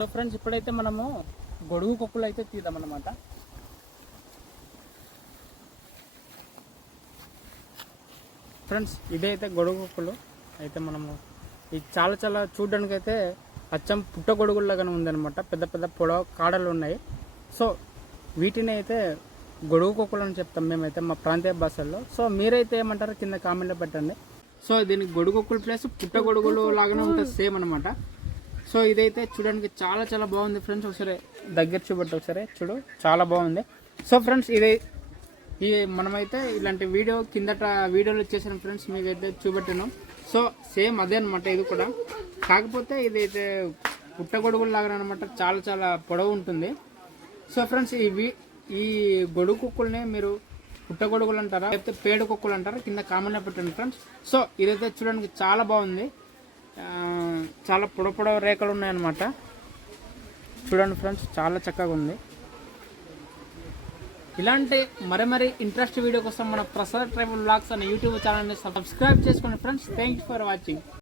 So friends ఇప్పుడైతే మనము గొడుగు కొక్కులు అయితే తీద్దాం అన్నమాట. ఫ్రెండ్స్ ఇదైతే గొడుగు కొక్కులు. అయితే మనము ఇది చాలా చాలా చూడడానికి అయితే అచ్చం పుట్ట గొడుగుల్లాగానే ఉందన్నమాట. పెద్ద పెద్ద పొడవ కాడలు ఉన్నాయి. సో వీటిని అయితే గొడుగు కుక్కలు అని చెప్తాం మేమైతే మా ప్రాంతీయ భాషల్లో. సో మీరైతే ఏమంటారో కింద కామెంట్లో పెట్టండి. సో దీనికి గొడుగు కుక్కలు ప్లస్ పుట్ట గొడుగులు లాగానే ఉంటుంది సేమ్ అనమాట సో ఇదైతే చూడడానికి చాలా చాలా బాగుంది ఫ్రెండ్స్. ఒకసారి దగ్గర చూపెట్టు ఒకసారి. చూడు చాలా బాగుంది. సో ఫ్రెండ్స్ ఇది ఈ మనమైతే ఇలాంటి వీడియో కిందట వీడియోలు చేసిన ఫ్రెండ్స్ మీకైతే చూపెట్టాను. సో సేమ్ అదే అనమాట ఇది కూడా. కాకపోతే ఇదైతే పుట్టగొడుగులు లాగా అనమాట చాలా చాలా పొడవు ఉంటుంది. సో ఫ్రెండ్స్ ఇవి ఈ గొడుగు కుక్కల్ని మీరు పుట్టగొడుగులు అంటారా? లేకపోతే పేడు కుక్కలు అంటారా? కింద కామన్గా పెట్టండి ఫ్రెండ్స్. సో ఇదైతే చూడడానికి చాలా బాగుంది. చాలా పొడవు పొడవు రేఖలు ఉన్నాయన్నమాట. చూడండి ఫ్రెండ్స్ చాలా చక్కగా ఉంది. ఇలాంటి మరి మరి ఇంట్రెస్ట్ వీడియో కోసం మన ప్రసాద్ ట్రైబల్ బ్లాగ్స్ అనే యూట్యూబ్ ఛానల్ని సబ్స్క్రైబ్ చేసుకోండి friends. Thank you for watching